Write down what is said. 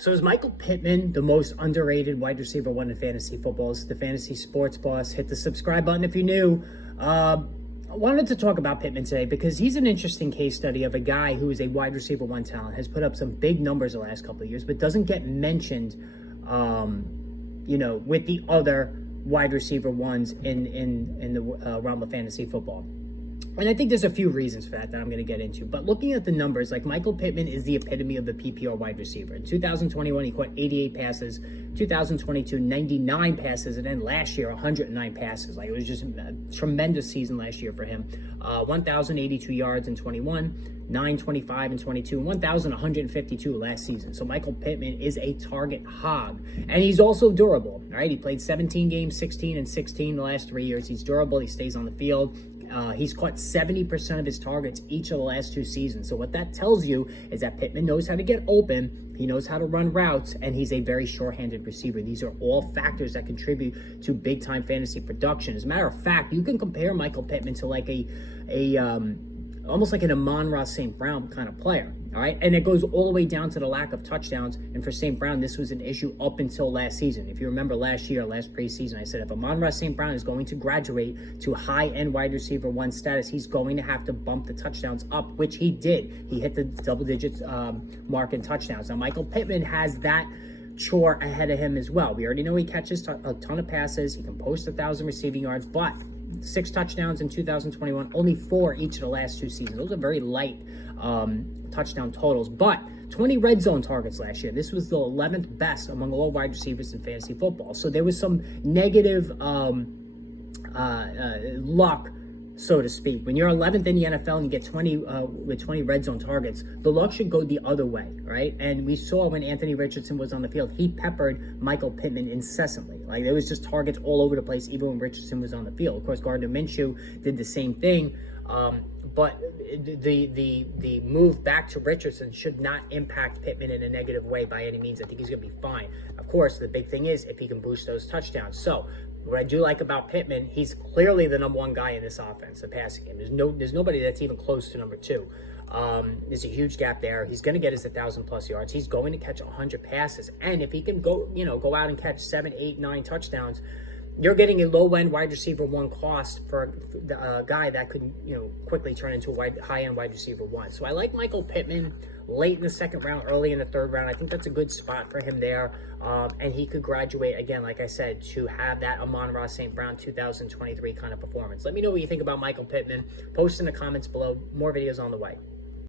So is Michael Pittman the most underrated wide receiver one in fantasy football? This is the Fantasy Sports Boss. Hit the subscribe button if you're new. I wanted to talk about Pittman today because he's an interesting case study of a guy who is a wide receiver one talent, has put up some big numbers the last couple of years, but doesn't get mentioned, with the other wide receiver ones in the realm of fantasy football. And I think there's a few reasons for that I'm going to get into. But looking at the numbers, like Michael Pittman is the epitome of the PPR wide receiver. In 2021, he caught 88 passes. 2022, 99 passes. And then last year, 109 passes. Like, it was just a tremendous season last year for him. 1,082 yards in 21, 925 in 22, and 1,152 last season. So Michael Pittman is a target hog. And he's also durable, right? He played 17 games, 16 and 16 the last 3 years. He's durable. He stays on the field. He's caught 70% of his targets each of the last 2 seasons. So what that tells you is that Pittman knows how to get open, he knows how to run routes, and he's a very sure-handed receiver. These are all factors that contribute to big-time fantasy production. As a matter of fact, you can compare Michael Pittman to like almost like an Amon-Ra St. Brown kind of player, all right? And it goes all the way down to the lack of touchdowns. And for St. Brown, this was an issue up until last season. If you remember last preseason, I said if Amon-Ra St. Brown is going to graduate to high-end wide receiver one status, he's going to have to bump the touchdowns up, which he did. He hit the double digits mark in touchdowns. Now, Michael Pittman has that chore ahead of him as well. We already know he catches a ton of passes. He can post 1,000 receiving yards, but 6 touchdowns in 2021, only 4 each of the last 2 seasons. Those are very light touchdown totals, but 20 red zone targets last year. This was the 11th best among all wide receivers in fantasy football. So there was some negative luck, so to speak. When you're 11th in the NFL and you get 20 with 20 red zone targets, the luck should go the other way, right? And we saw when Anthony Richardson was on the field, he peppered Michael Pittman incessantly. Like, there was just targets all over the place, even when Richardson was on the field. Of course, Gardner Minshew did the same thing. But the move back to Richardson should not impact Pittman in a negative way by any means. I think he's going to be fine. Of course, the big thing is if he can boost those touchdowns. So what I do like about Pittman, he's clearly the number 1 guy in this offense, the passing game. There's nobody that's even close to number 2. There's a huge gap there. He's going to get his 1,000+ yards. He's going to catch 100 passes. And if he can go out and catch 7, 8, 9 touchdowns, you're getting a low-end wide receiver one cost for a guy that could, quickly turn into a high-end wide receiver one. So I like Michael Pittman late in the 2nd round, early in the 3rd round. I think that's a good spot for him there. And he could graduate, again, like I said, to have that Amon-Ra St. Brown 2023 kind of performance. Let me know what you think about Michael Pittman. Post in the comments below. More videos on the way.